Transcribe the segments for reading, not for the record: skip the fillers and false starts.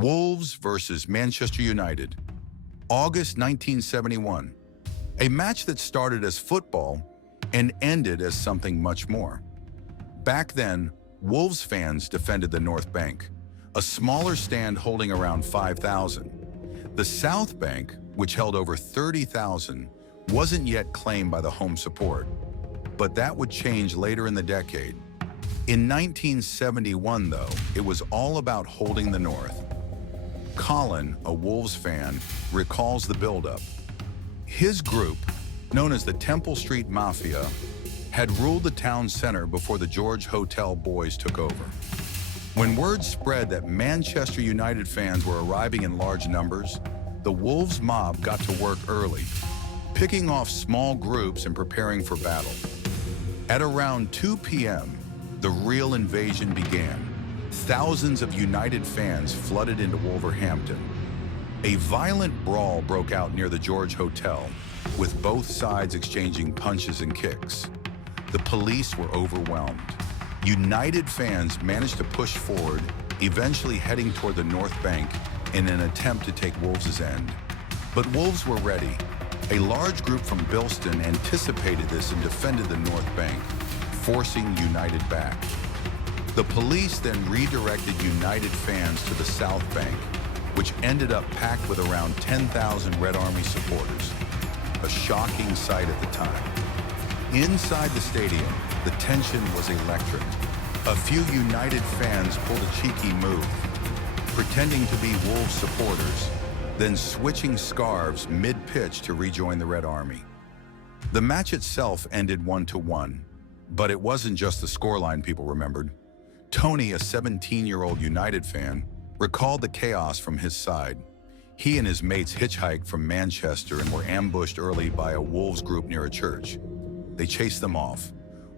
Wolves versus Manchester United, August 1971. A match that started as football and ended as something much more. Back then, Wolves fans defended the North Bank, a smaller stand holding around 5,000. The South Bank, which held over 30,000, wasn't yet claimed by the home support, but that would change later in the decade. In 1971, though, it was all about holding the North. Colin, a Wolves fan, recalls the buildup. His group, known as the Temple Street Mafia, had ruled the town center before the George Hotel boys took over. When word spread that Manchester United fans were arriving in large numbers, the Wolves mob got to work early, picking off small groups and preparing for battle. At around 2 p.m., the real invasion began. Thousands of United fans flooded into Wolverhampton. A violent brawl broke out near the George Hotel, with both sides exchanging punches and kicks. The police were overwhelmed. United fans managed to push forward, eventually heading toward the North Bank in an attempt to take Wolves' end. But Wolves were ready. A large group from Bilston anticipated this and defended the North Bank, forcing United back. The police then redirected United fans to the South Bank, which ended up packed with around 10,000 Red Army supporters, a shocking sight at the time. Inside the stadium, the tension was electric. A few United fans pulled a cheeky move, pretending to be Wolves supporters, then switching scarves mid-pitch to rejoin the Red Army. The match itself ended 1-1, but it wasn't just the scoreline people remembered. Tony, a 17-year-old United fan, recalled the chaos from his side. He and his mates hitchhiked from Manchester and were ambushed early by a Wolves group near a church. They chased them off,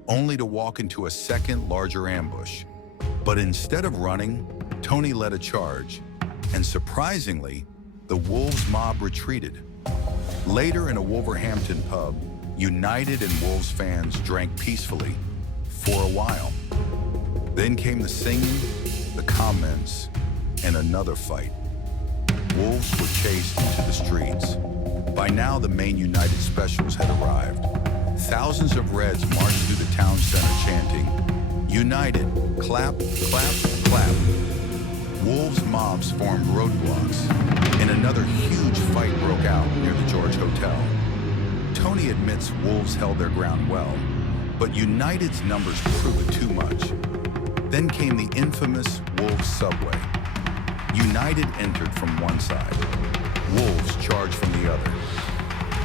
only to walk into a second, larger ambush. But instead of running, Tony led a charge, and surprisingly, the Wolves mob retreated. Later in a Wolverhampton pub, United and Wolves fans drank peacefully for a while. Then came the singing, the comments, and another fight. Wolves were chased into the streets. By now, the main United specials had arrived. Thousands of Reds marched through the town center chanting, "United, clap, clap, clap." Wolves mobs formed roadblocks, and another huge fight broke out near the George Hotel. Tony admits Wolves held their ground well, but United's numbers proved too much. Then came the infamous Wolves subway. United entered from one side. Wolves charged from the other.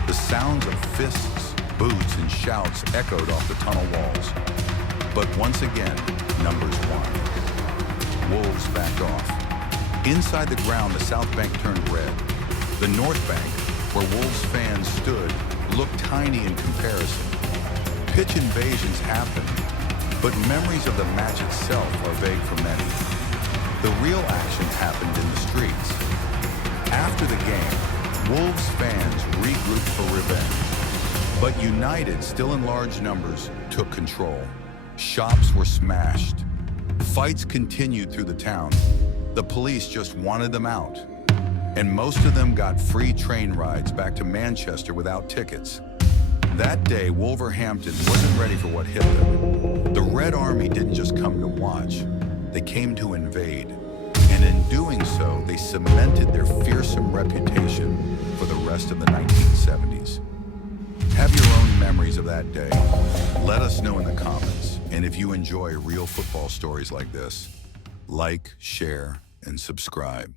The sounds of fists, boots, and shouts echoed off the tunnel walls. But once again, numbers won. Wolves backed off. Inside the ground, the South Bank turned red. The North Bank, where Wolves fans stood, looked tiny in comparison. Pitch invasions happened, but memories of the match itself are vague for many. The real action happened in the streets. After the game, Wolves fans regrouped for revenge. But United, still in large numbers, took control. Shops were smashed. Fights continued through the town. The police just wanted them out. And most of them got free train rides back to Manchester without tickets. That day, Wolverhampton wasn't ready for what hit them. The Red Army didn't just come to watch. They came to invade. And in doing so, they cemented their fearsome reputation for the rest of the 1970s. Have your own memories of that day. Let us know in the comments. And if you enjoy real football stories like this, like, share, and subscribe.